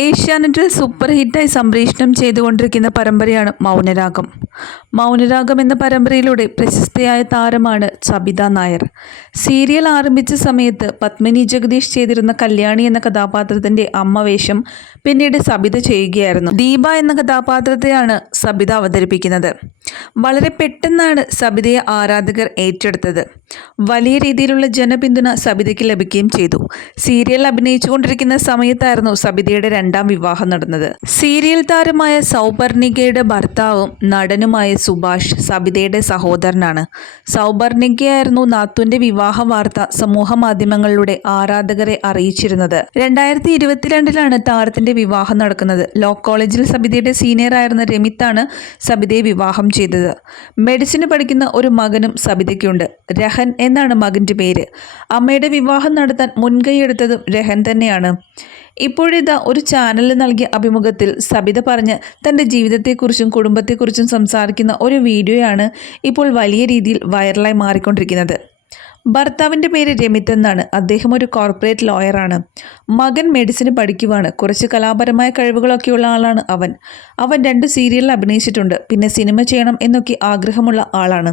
ഏഷ്യാനെറ്റിൽ സൂപ്പർ ഹിറ്റായി സംപ്രേഷണം ചെയ്തുകൊണ്ടിരിക്കുന്ന പരമ്പരയാണ് മൗനരാഗം. മൗനരാഗം എന്ന പരമ്പരയിലൂടെ പ്രശസ്തയായ താരമാണ് സബിത നായർ. സീരിയൽ ആരംഭിച്ച സമയത്ത് പത്മിനി ജഗദീഷ് ചെയ്തിരുന്ന കല്യാണി എന്ന കഥാപാത്രത്തിന്റെ അമ്മ വേഷം പിന്നീട് സബിത ചെയ്യുകയായിരുന്നു. ദീപ എന്ന കഥാപാത്രത്തെയാണ് സബിത അവതരിപ്പിക്കുന്നത്. വളരെ പെട്ടെന്നാണ് സബിതയെ ആരാധകർ ഏറ്റെടുത്തത്. വലിയ രീതിയിലുള്ള ജനപിന്തുണ സബിതയ്ക്ക് ലഭിക്കുകയും ചെയ്തു. സീരിയൽ അഭിനയിച്ചുകൊണ്ടിരിക്കുന്ന സമയത്തായിരുന്നു സബിതയുടെ രണ്ടാം വിവാഹം നടന്നത്. സീരിയൽ താരമായ സൗപർണികയുടെ ഭർത്താവും നടനുമായ സുഭാഷ് സബിതയുടെ സഹോദരനാണ്. സൗപർണികയായിരുന്നു നാത്തുന്റെ വിവാഹ വാർത്ത സമൂഹ മാധ്യമങ്ങളിലൂടെ ആരാധകരെ അറിയിച്ചിരുന്നത്. രണ്ടായിരത്തി ഇരുപത്തിരണ്ടിലാണ് താരത്തിന്റെ വിവാഹം നടക്കുന്നത്. ലോ കോളേജിൽ സബിതയുടെ സീനിയർ ആയിരുന്ന രമിത്താണ് സബിതയെ വിവാഹം ചെയ്തത്. മെഡിസിന് പഠിക്കുന്ന ഒരു മകനും സബിതയ്ക്കുണ്ട്. രഹൻ എന്നാണ് മകന്റെ പേര്. അമ്മയുടെ വിവാഹം നടത്താൻ മുൻകൈയെടുത്തതും രഹൻ തന്നെയാണ്. ഇപ്പോഴിതാ ഒരു ചാനലിൽ നൽകിയ അഭിമുഖത്തിൽ സബിത പറഞ്ഞ് തന്റെ ജീവിതത്തെക്കുറിച്ചും കുടുംബത്തെക്കുറിച്ചും സംസാരിക്കുന്ന ഒരു വീഡിയോയാണ് ഇപ്പോൾ വലിയ രീതിയിൽ വൈറലായി മാറിക്കൊണ്ടിരിക്കുന്നത്. ഭർത്താവിന്റെ പേര് രമിത് എന്നാണ്. അദ്ദേഹം ഒരു കോർപ്പറേറ്റ് ലോയറാണ്. മകൻ മെഡിസിന് പഠിക്കുവാണ്. കുറച്ച് കലാപരമായ കഴിവുകളൊക്കെയുള്ള ആളാണ് അവൻ. അവൻ രണ്ട് സീരിയലിൽ അഭിനയിച്ചിട്ടുണ്ട്. പിന്നെ സിനിമ ചെയ്യണം എന്നൊക്കെ ആഗ്രഹമുള്ള ആളാണ്.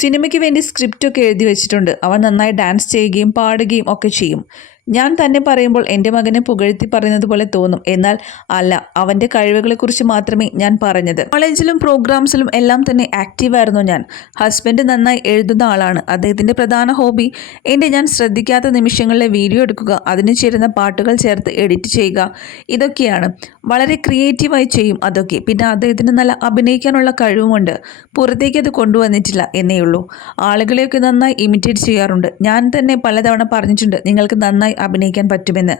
സിനിമയ്ക്ക് വേണ്ടി സ്ക്രിപ്റ്റൊക്കെ എഴുതി വെച്ചിട്ടുണ്ട്. അവൻ നന്നായി ഡാൻസ് ചെയ്യുകയും പാടുകയും ഒക്കെ ചെയ്യും. ഞാൻ തന്നെ പറയുമ്പോൾ എന്റെ മകനെ പുകഴ്ത്തി പറയുന്നത് പോലെ തോന്നും. എന്നാൽ അല്ല അവന്റെ കഴിവുകളെക്കുറിച്ച് മാത്രമേ ഞാൻ പറഞ്ഞത്. കോളേജിലും പ്രോഗ്രാംസിലും എല്ലാം തന്നെ ആക്റ്റീവായിരുന്നു ഞാൻ. ഹസ്ബൻഡ് നന്നായി എഴുതുന്ന ആളാണ്. അദ്ദേഹത്തിന്റെ പ്രധാന ഹോബി എന്റെ ഞാൻ ശ്രദ്ധിക്കാത്ത നിമിഷങ്ങളിലെ വീഡിയോ എടുക്കുക അതിന് ചേരുന്ന പാട്ടുകൾ ചേർത്ത് എഡിറ്റ് ചെയ്യുക ഇതൊക്കെയാണ്. വളരെ ക്രിയേറ്റീവായി ചെയ്യും അതൊക്കെ. പിന്നെ അദ്ദേഹത്തിന് നല്ല അഭിനയിക്കാനുള്ള കഴിവുമുണ്ട്. പുറത്തേക്ക് അത് കൊണ്ടുവന്നിട്ടില്ല എന്നേ ഉള്ളൂ. ആളുകളെയൊക്കെ നന്നായി ഇമിറ്റേറ്റ് ചെയ്യാറുണ്ട്. ഞാൻ തന്നെ പലതവണ പറഞ്ഞിട്ടുണ്ട് നിങ്ങൾക്ക് നന്നായി അഭിനയിക്കാൻ പറ്റുമെന്ന്.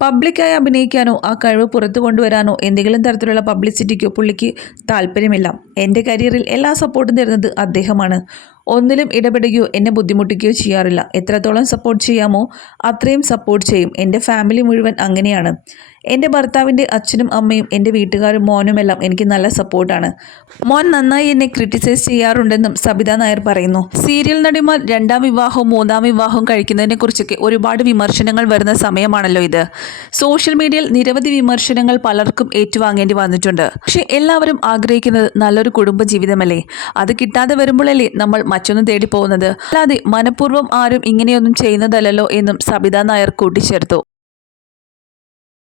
പബ്ലിക്കായി അഭിനയിക്കാനോ ആ കഴിവ് പുറത്തു കൊണ്ടുവരാനോ എന്തെങ്കിലും തരത്തിലുള്ള പബ്ലിസിറ്റിക്കോ പുള്ളിക്ക് താല്പര്യമില്ല. എന്റെ കരിയറിൽ എല്ലാ സപ്പോർട്ടും തരുന്നത് അദ്ദേഹമാണ്. ഒന്നിലും ഇടപെടുകയോ എന്നെ ബുദ്ധിമുട്ടിക്കുകയോ ചെയ്യാറില്ല. എത്രത്തോളം സപ്പോർട്ട് ചെയ്യാമോ അത്രയും സപ്പോർട്ട് ചെയ്യും. എന്റെ ഫാമിലി മുഴുവൻ അങ്ങനെയാണ്. എന്റെ ഭർത്താവിന്റെ അച്ഛനും അമ്മയും എന്റെ വീട്ടുകാരും മോനുമെല്ലാം എനിക്ക് നല്ല സപ്പോർട്ടാണ് മോൻ നന്നായി എന്നെ ക്രിട്ടിസൈസ് ചെയ്യാറുണ്ടെന്നും സബിത നായർ പറയുന്നു. സീരിയൽ നടിമാർ രണ്ടാം വിവാഹവും മൂന്നാം വിവാഹവും കഴിക്കുന്നതിനെ കുറിച്ചൊക്കെ ഒരുപാട് വിമർശനങ്ങൾ വരുന്ന സമയമാണല്ലോ ഇത്. സോഷ്യൽ മീഡിയയിൽ നിരവധി വിമർശനങ്ങൾ പലർക്കും ഏറ്റുവാങ്ങേണ്ടി വന്നിട്ടുണ്ട്. പക്ഷെ എല്ലാവരും ആഗ്രഹിക്കുന്നത് നല്ലൊരു കുടുംബ ജീവിതമല്ലേ അത് കിട്ടാതെ വരുമ്പോഴല്ലേ നമ്മൾ മറ്റൊന്ന് തേടി പോകുന്നത്. അല്ലാതെ മനഃപൂർവം ആരും ഇങ്ങനെയൊന്നും ചെയ്യുന്നതല്ലല്ലോ എന്നും സബിത നായർ കൂട്ടിച്ചേർത്തു.